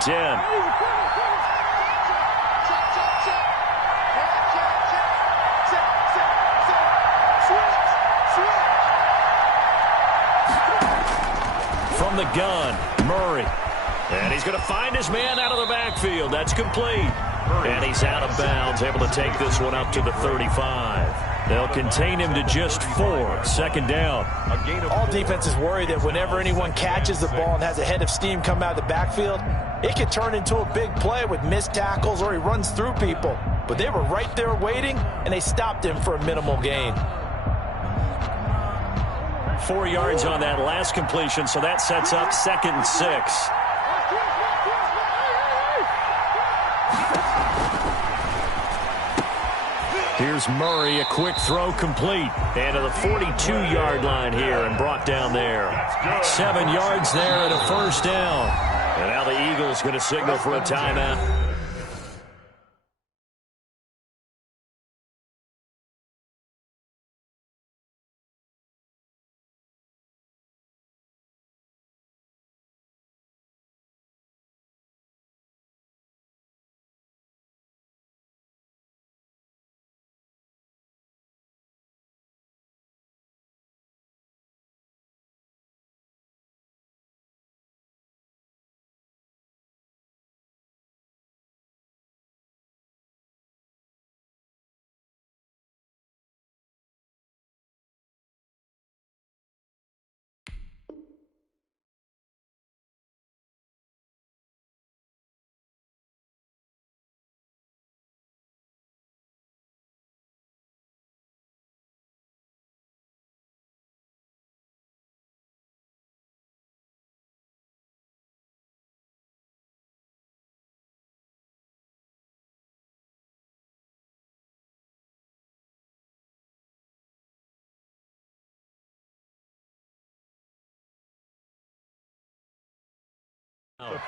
and 10. From the gun, Murray. And he's going to find his man out of the backfield. That's complete. And he's out of bounds, able to take this one up to the 35. They'll contain him to just 4. Second down. All defenses worry that whenever anyone catches the ball and has a head of steam come out of the backfield, it can turn into a big play with missed tackles or he runs through people. But they were right there waiting, and they stopped him for a minimal gain. 4 yards on that last completion, so that sets up 2nd and 6. Here's Murray, a quick throw complete. And to the 42-yard line here and brought down there. 7 yards there and a first down. And now the Eagles going to signal for a timeout.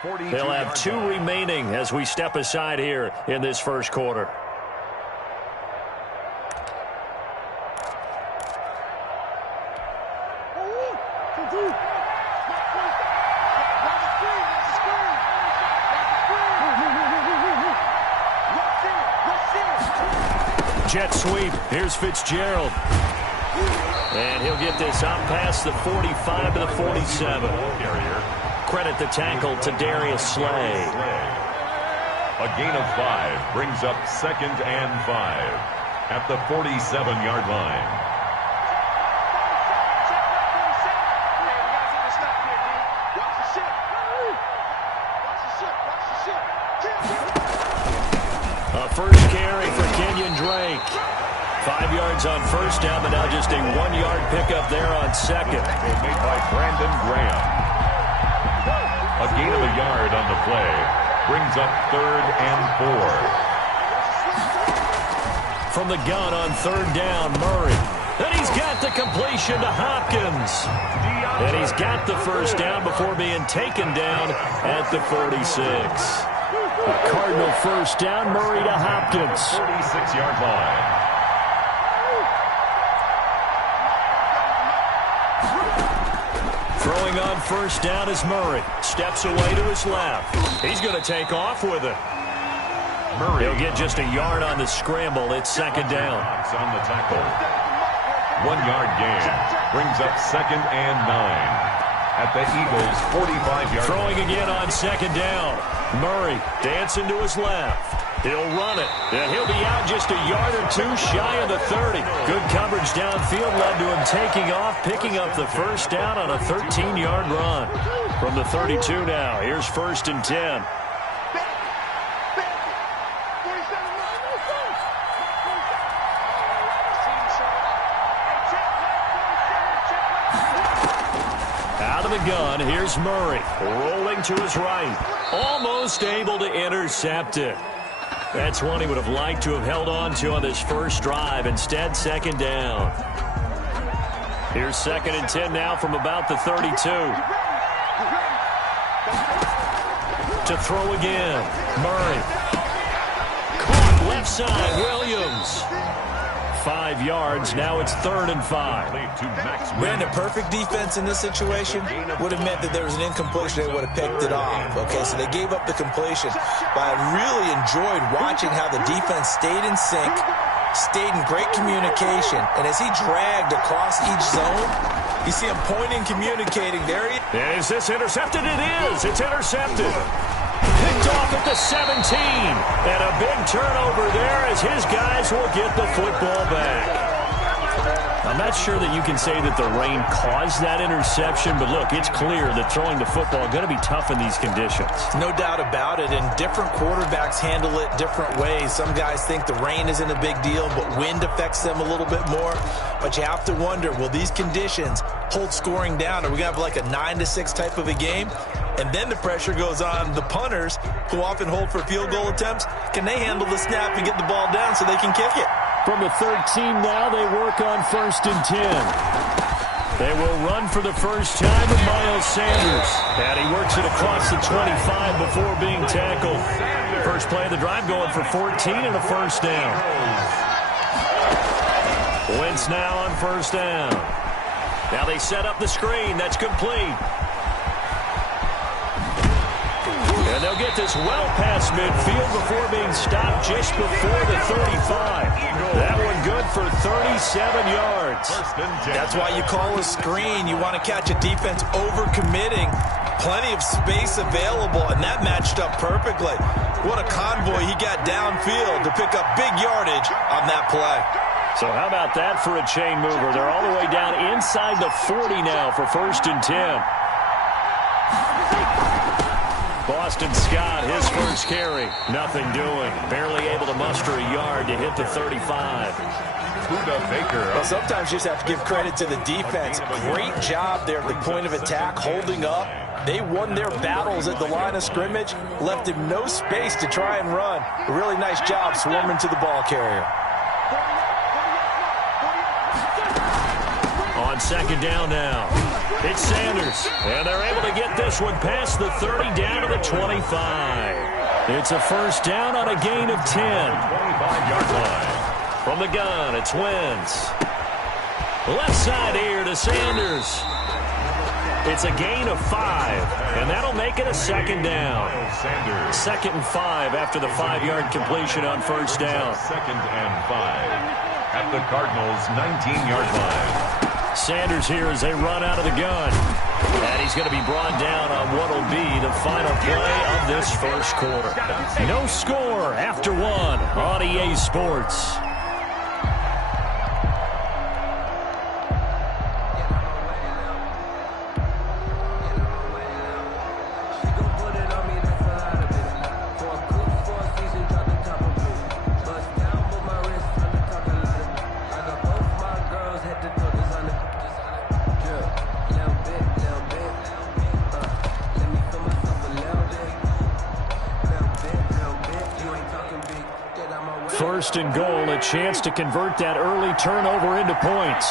They'll have 2 remaining as we step aside here in this first quarter. Jet sweep. Here's Fitzgerald. And he'll get this up past the 45 to the 47. Credit the tackle to Darius Slay. A gain of 5 brings up 2nd and 5 at the 47-yard line. A first carry for Kenyon Drake. 5 yards on first down, but now just a 1-yard pickup there on second. Made by Brandon Graham. A gain of a yard on the play. Brings up 3rd and 4. From the gun on 3rd down, Murray. And he's got the completion to Hopkins. And he's got the first down before being taken down at the 46. A Cardinal first down, Murray to Hopkins. 46-yard line. Throwing on first down is Murray. Steps away to his left. He's going to take off with it. Murray. He'll get just a yard on the scramble. It's 2nd down. On the tackle. 1-yard gain. Brings up 2nd and 9. At the Eagles' 45-yard line. Throwing again on 2nd down. Murray dancing to his left. He'll run it, and he'll be out just a yard or 2 shy of the 30. Good coverage downfield led to him taking off, picking up the first down on a 13-yard run. From the 32 now, here's 1st and 10. Out of the gun, here's Murray, rolling to his right, almost able to intercept it. That's one he would have liked to have held on to on this first drive. Instead, 2nd down. Here's 2nd and 10 now from about the 32. To throw again. Murray. Caught left side. Williams. 5 yards. Now it's 3rd and 5. Brandon, perfect defense in this situation would have meant that there was an incompletion. They would have picked it off. Okay, so they gave up the completion. But I really enjoyed watching how the defense stayed in sync, stayed in great communication. And as he dragged across each zone, you see him pointing, communicating. There he is. Is this intercepted? It is. It's intercepted. Picked off at the 17. And a big turnover there as his guys will get the football back. I'm not sure that you can say that the rain caused that interception, but look, it's clear that throwing the football is going to be tough in these conditions. No doubt about it, and different quarterbacks handle it different ways. Some guys think the rain isn't a big deal, but wind affects them a little bit more. But you have to wonder, will these conditions hold scoring down? Are we going to have like a 9-6 type of a game? And then the pressure goes on the punters, who often hold for field goal attempts. Can they handle the snap and get the ball down so they can kick it? From the 13 now, they work on 1st and 10. They will run for the first time with Miles Sanders. And he works it across the 25 before being tackled. First play of the drive going for 14 and a first down. Wentz now on 1st down. Now they set up the screen. That's complete. And they'll get this well past midfield before being stopped just before the 35. That one good for 37 yards. That's why you call a screen. You want to catch a defense over-committing. Plenty of space available, and that matched up perfectly. What a convoy he got downfield to pick up big yardage on that play. So how about that for a chain mover? They're all the way down inside the 40 now for 1st and 10. Boston Scott, his first carry. Nothing doing. Barely able to muster a yard to hit the 35. Well, sometimes you just have to give credit to the defense. Great job there at the point of attack, holding up. They won their battles at the line of scrimmage, left him no space to try and run. A really nice job swarming to the ball carrier. On 2nd down now. It's Sanders, and they're able to get this one past the 30 down to the 25. It's a first down on a gain of 10. 25-yard line. From the gun, it's Wentz. Left side here to Sanders. It's a gain of 5, and that'll make it a 2nd down. 2nd and 5 after the 5-yard completion on 1st down. 2nd and 5 at the Cardinals' 19-yard line. Sanders here as they run out of the gun. And he's going to be brought down on what will be the final play of this first quarter. No score after 1 on EA Sports. First and goal, a chance to convert that early turnover into points.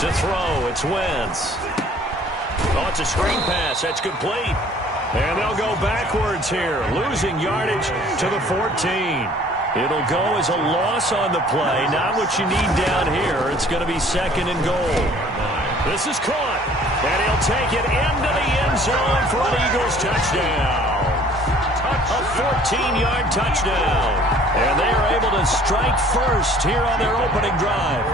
To throw, it's Wentz. Oh, it's a screen pass. That's complete. And they'll go backwards here, losing yardage to the 14. It'll go as a loss on the play. Not what you need down here. It's going to be 2nd and goal. This is caught. And he'll take it into the end zone for an Eagles touchdown. A 14-yard touchdown. And they are able to strike first here on their opening drive.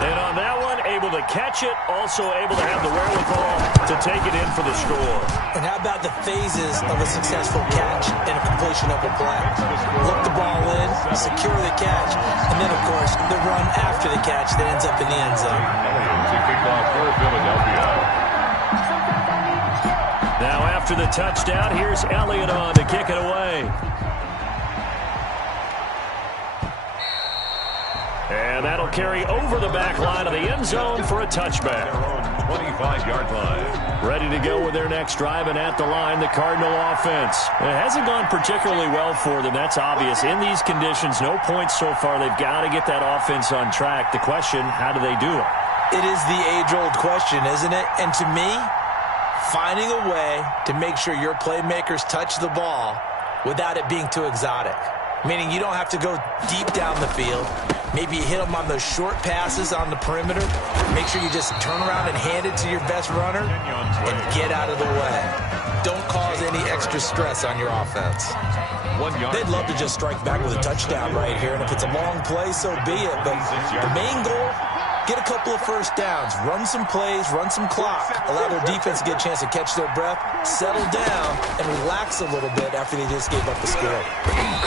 And on that one, able to catch it, also able to have the wherewithal to take it in for the score. And how about the phases of a successful catch and a completion of a play? Look the ball in, secure the catch, and then, of course, the run after the catch that ends up in the end zone. To kick off for Philadelphia. Now after the touchdown, here's Elliott on to kick it away. And that'll carry over the back line of the end zone for a touchback. 25-yard line. Ready to go with their next drive, and at the line, the Cardinal offense. It hasn't gone particularly well for them. That's obvious. In these conditions, no points so far. They've got to get that offense on track. The question, how do they do it? It is the age-old question, isn't it? And to me, finding a way to make sure your playmakers touch the ball without it being too exotic. meaning you don't have to go deep down the field. Maybe you hit them on those short passes on the perimeter. Make sure you just turn around and hand it to your best runner and get out of the way. Don't cause any extra stress on your offense. They'd love to just strike back with a touchdown right here, and if it's a long play, so be it. But the main goal, get a couple of first downs, run some plays, run some clock, allow their defense to get a chance to catch their breath, settle down, and relax a little bit after they just gave up the score.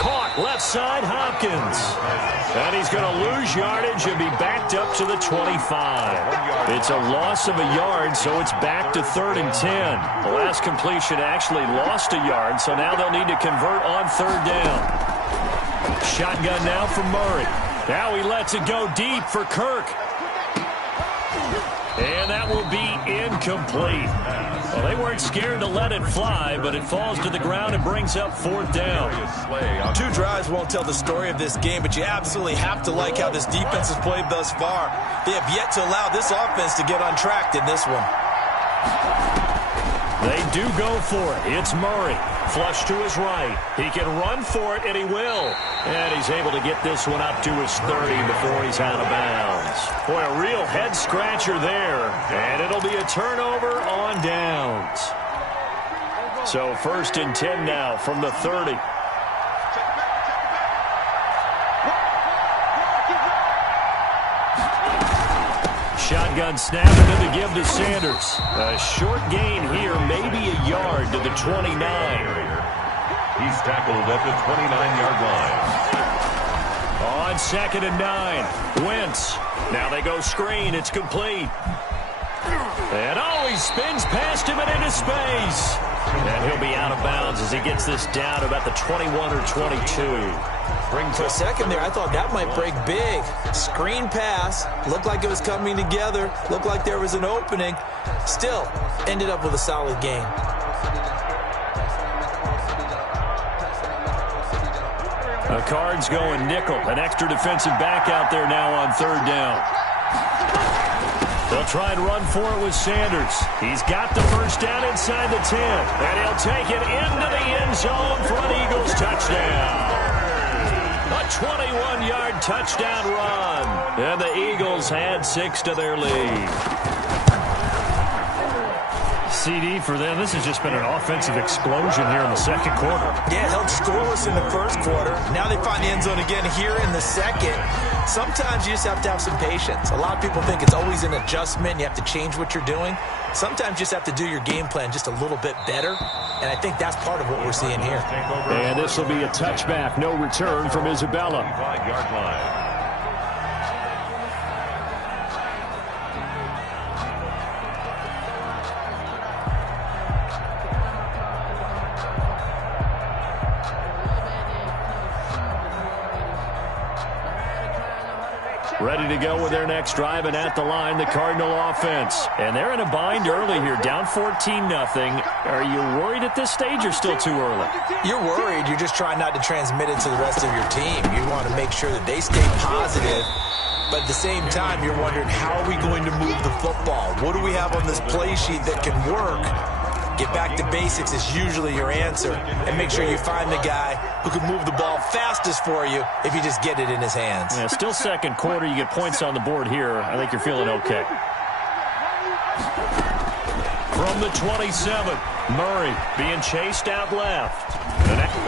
Caught left side, Hopkins. And he's going to lose yardage and be backed up to the 25. It's a loss of a yard, so it's back to 3rd and 10. The last completion actually lost a yard, so now they'll need to convert on 3rd down. Shotgun now for Murray. Now he lets it go deep for Kirk. And that will be incomplete. Well, they weren't scared to let it fly, but it falls to the ground and brings up 4th down. 2 drives won't tell the story of this game, but you absolutely have to like how this defense has played thus far. They have yet to allow this offense to get on track in this one. They do go for it. It's Murray. Flush to his right. He can run for it, and he will. And he's able to get this one up to his 30 before he's out of bounds. Boy, a real head-scratcher there. And it'll be a turnover on downs. So 1st and 10 now from the 30. Shotgun snap and the give to Sanders. A short gain here, maybe a yard to the 29. He's tackled at the 29-yard line. On 2nd and 9, Wentz. Now they go screen. It's complete. And he spins past him and into space. And he'll be out of bounds as he gets this down about the 21 or 22. For a second there, I thought that might break big. Screen pass. Looked like it was coming together. Looked like there was an opening. Still, ended up with a solid game. The Cards going nickel. An extra defensive back out there now on 3rd down. They'll try and run for it with Sanders. He's got the first down inside the 10. And he'll take it into the end zone for an Eagles touchdown. A 21-yard touchdown run. And the Eagles add 6 to their lead. CD for them. This has just been an offensive explosion here in the 2nd quarter. Yeah, held scoreless in the 1st quarter. Now they find the end zone again here in the 2nd. Sometimes you just have to have some patience. A lot of people think it's always an adjustment. You have to change what you're doing. Sometimes you just have to do your game plan just a little bit better. And I think that's part of what we're seeing here. And this will be a touchback. No return from Isabella. 5-yard line. Ready to go with their next drive, and at the line, the Cardinal offense. And they're in a bind early here, down 14-0. Are you worried at this stage or still too early? You're worried. You're just trying not to transmit it to the rest of your team. You want to make sure that they stay positive. But at the same time, you're wondering, how are we going to move the football? What do we have on this play sheet that can work? Get back to basics is usually your answer. And make sure you find the guy who can move the ball fastest for you if you just get it in his hands. Yeah, still 2nd quarter. You get points on the board here. I think you're feeling okay. From the 27, Murray being chased out left.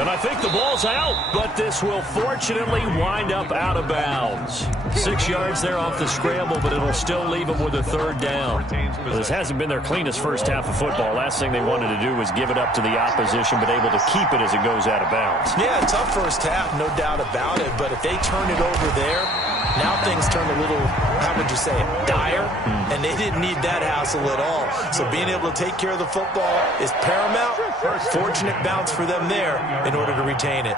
And I think the ball's out, but this will fortunately wind up out of bounds. 6 yards there off the scramble, but it'll still leave them with a 3rd down. Well, this hasn't been their cleanest first half of football. Last thing they wanted to do was give it up to the opposition, but able to keep it as it goes out of bounds. Yeah, tough first half, no doubt about it, but if they turn it over there, now things turn a little, how would you say it, dire, and they didn't need that hassle at all. So being able to take care of the football is paramount. Fortunate bounce for them there in order to retain it.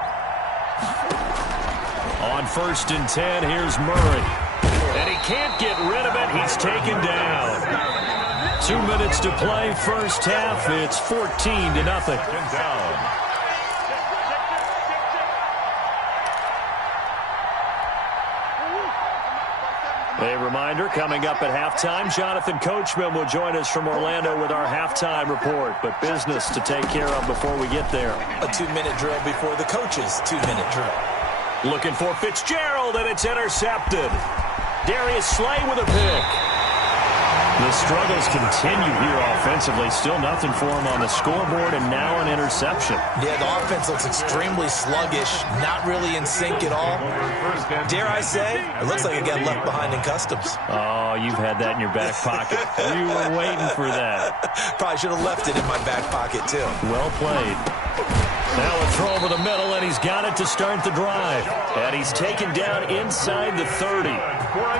On 1st and 10, here's Murray. And he can't get rid of it. He's taken down. 2 minutes to play, first half. It's 14-0. They reminder, coming up at halftime, Jonathan Coachman will join us from Orlando with our halftime report. But business to take care of before we get there. A 2-minute drill before the coach's 2-minute drill. Looking for Fitzgerald, and it's intercepted. Darius Slay with a pick. The struggles continue here offensively. Still nothing for him on the scoreboard, and now an interception. Yeah, the offense looks extremely sluggish, not really in sync at all. Dare I say, it looks like it got left behind in customs. Oh, you've had that in your back pocket. You were waiting for that. Probably should have left it in my back pocket, too. Well played. Now a throw over the middle, and he's got it to start the drive. And he's taken down inside the 30.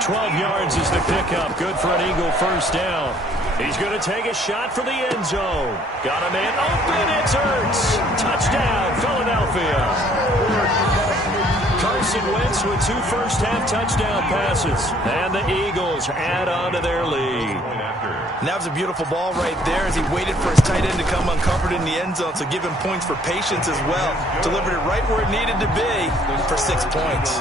12 yards is the pickup. Good for an Eagle first down. He's going to take a shot for the end zone. Got a man open. It's Ertz. Touchdown, Philadelphia. Carson Wentz with 2 first-half touchdown passes. And the Eagles add on to their lead. And that was a beautiful ball right there as he waited for his tight end to come uncovered in the end zone, so give him points for patience as well. Delivered it right where it needed to be for 6 points.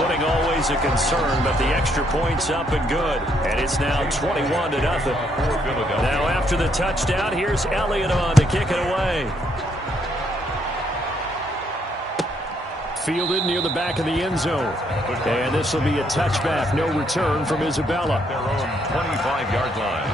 Footing always a concern, but the extra point's up and good. And it's now 21-0. Now after the touchdown, here's Elliott on to kick it away. Fielded near the back of the end zone. And this will be a touchback. No return from Isabella. Their own 25-yard line.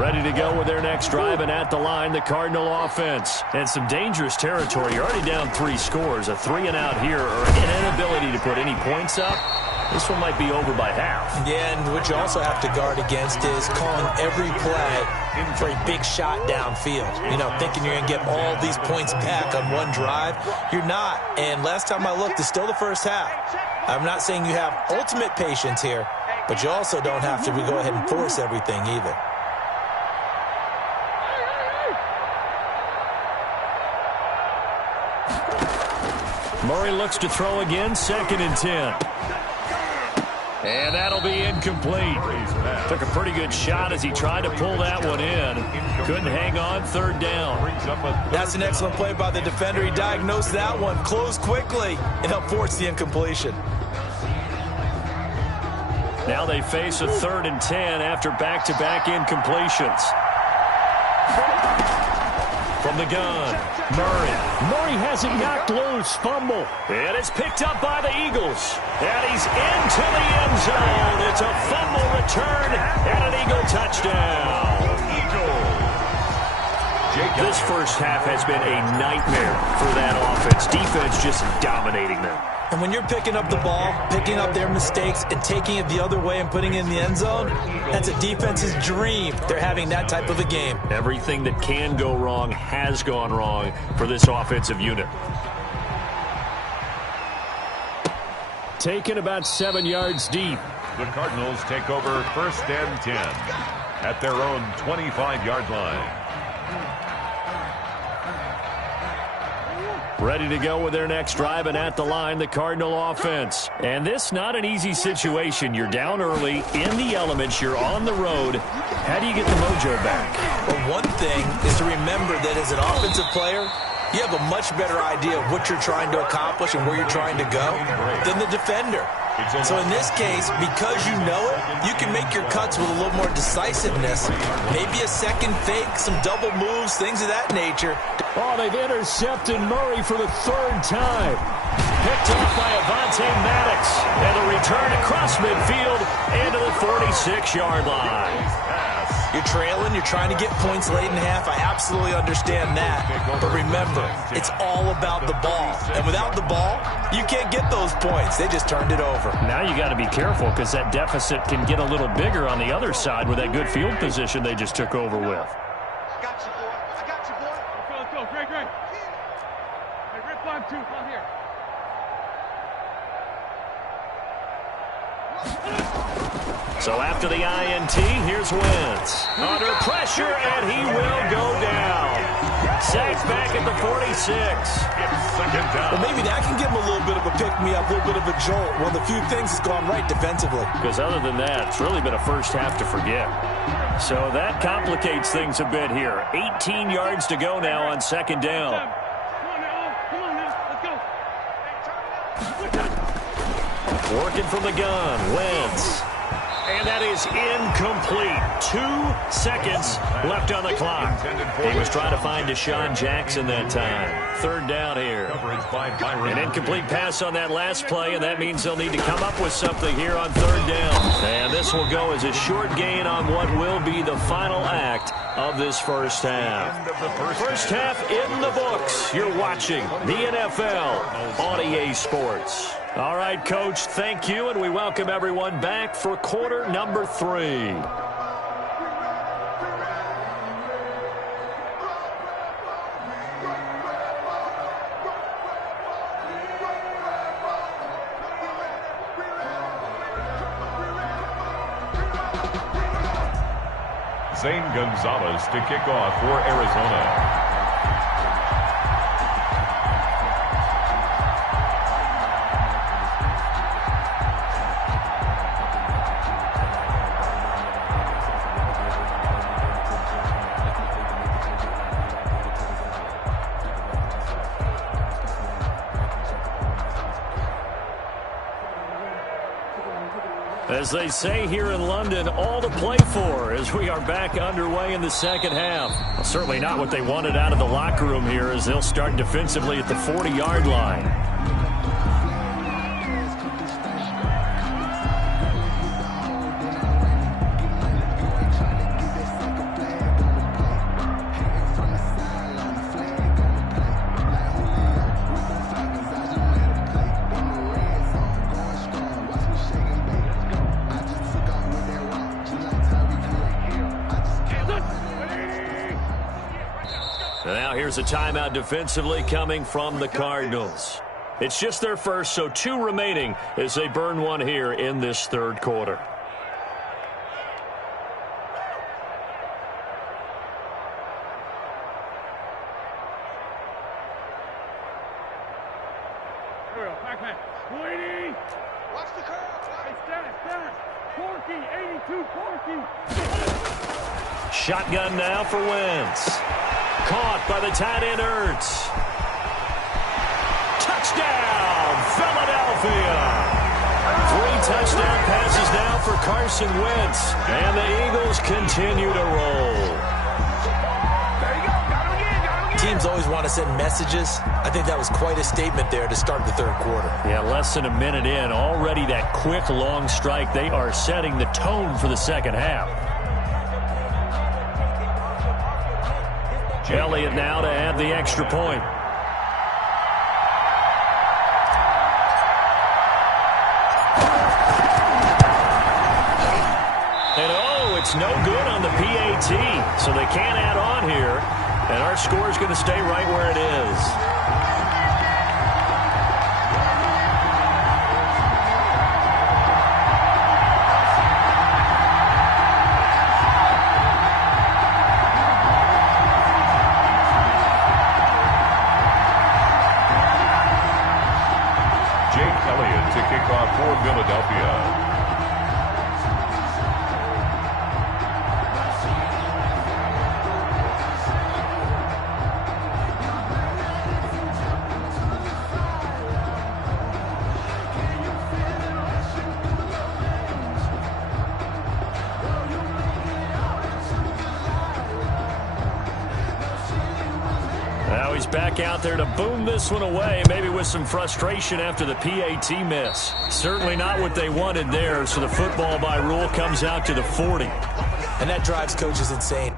Ready to go with their next drive, and at the line, the Cardinal offense. And some dangerous territory. You're already down 3 scores. A 3-and-out here, or an inability to put any points up. This one might be over by half. Yeah, and what you also have to guard against is calling every play for a big shot downfield. You know, thinking you're going to get all these points back on one drive. You're not. And last time I looked, it's still the first half. I'm not saying you have ultimate patience here, but you also don't have to go ahead and force everything either. Murray looks to throw again, 2nd and 10. And that'll be incomplete. Took a pretty good shot as he tried to pull that one in. Couldn't hang on, 3rd down. That's an excellent play by the defender. He diagnosed that one, closed quickly, and helped force the incompletion. Now they face a 3rd and 10 after back-to-back incompletions. From the gun, Murray. Murray has it knocked loose, fumble. And it's picked up by the Eagles. And he's into the end zone. It's a fumble return and an Eagle touchdown. This first half has been a nightmare for that offense. Defense just dominating them. And when you're picking up the ball, picking up their mistakes, and taking it the other way and putting it in the end zone, that's a defense's dream. They're having that type of a game. Everything that can go wrong has gone wrong for this offensive unit. Taken about 7 yards deep. The Cardinals take over 1st and 10 at their own 25-yard line. Ready to go with their next drive, and at the line, the Cardinal offense. And this not an easy situation. You're down early, in the elements, you're on the road. How do you get the mojo back? Well, one thing is to remember that as an offensive player, you have a much better idea of what you're trying to accomplish and where you're trying to go than the defender. So in this case, because you know it, you can make your cuts with a little more decisiveness. Maybe a second fake, some double moves, things of that nature. Oh, they've intercepted Murray for the 3rd time. Picked off by Avonte Maddox. And a return across midfield into the 46-yard line. You're trailing, you're trying to get points late in half. I absolutely understand that. But remember, it's all about the ball. And without the ball, you can't get those points. They just turned it over. Now you got to be careful because that deficit can get a little bigger on the other side with that good field position they just took over with. I got you, boy. I got you, boy. Let's go. Great. Hey, Rip 5-2, come here. So after the INT, here's Wentz. Under pressure, and he will go down. Sacked back at the 46. Well, maybe that can give him a little bit of a pick-me-up, a little bit of a jolt. One of the few things that's gone right defensively. Because other than that, it's really been a first half to forget. So that complicates things a bit here. 18 yards to go now on 2nd down. Come on now, let's go. Working from the gun. Wentz. And that is incomplete. 2 seconds left on the clock. He was trying to find Deshaun Jackson that time. 3rd down here. An incomplete pass on that last play, and that means they'll need to come up with something here on 3rd down. And this will go as a short gain on what will be the final act of this first half. First half in the books. You're watching the NFL on EA Sports. All right, Coach, thank you, and we welcome everyone back for quarter number 3. Zane Gonzalez to kick off for Arizona. As they say here in London, all to play for as we are back underway in the second half. Well, certainly not what they wanted out of the locker room here as they'll start defensively at the 40-yard line. Now here's a timeout defensively coming from the Cardinals. It's just their first, so 2 remaining as they burn one here in this 3rd quarter. Watch the curve. Hey, stat. Corky, 82, Corky. Shotgun now for Wentz. Caught by the tight end, Ertz. Touchdown, Philadelphia. 3 touchdown passes now for Carson Wentz. And the Eagles continue to roll. Teams always want to send messages. I think that was quite a statement there to start the 3rd quarter. Yeah, less than a minute in. Already that quick, long strike. They are setting the tone for the second half. Elliott now to add the extra point. And it's no good on the PAT, so they can't add on here. And our score is going to stay right where it is. To kick off for Philadelphia. Now he's back out there to boom this one away, maybe with some frustration after the PAT miss. Certainly not what they wanted there, so the football by rule comes out to the 40. And that drives coaches insane.